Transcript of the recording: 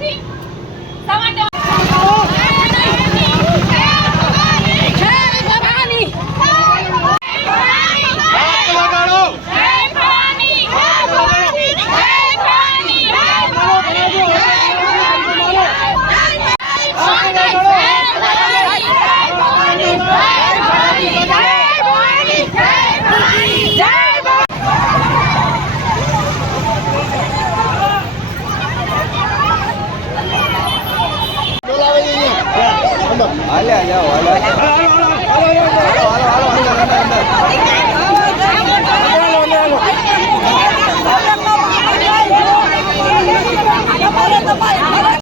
Happy હાલ્યા જાઓ હાલો હાલો હાલો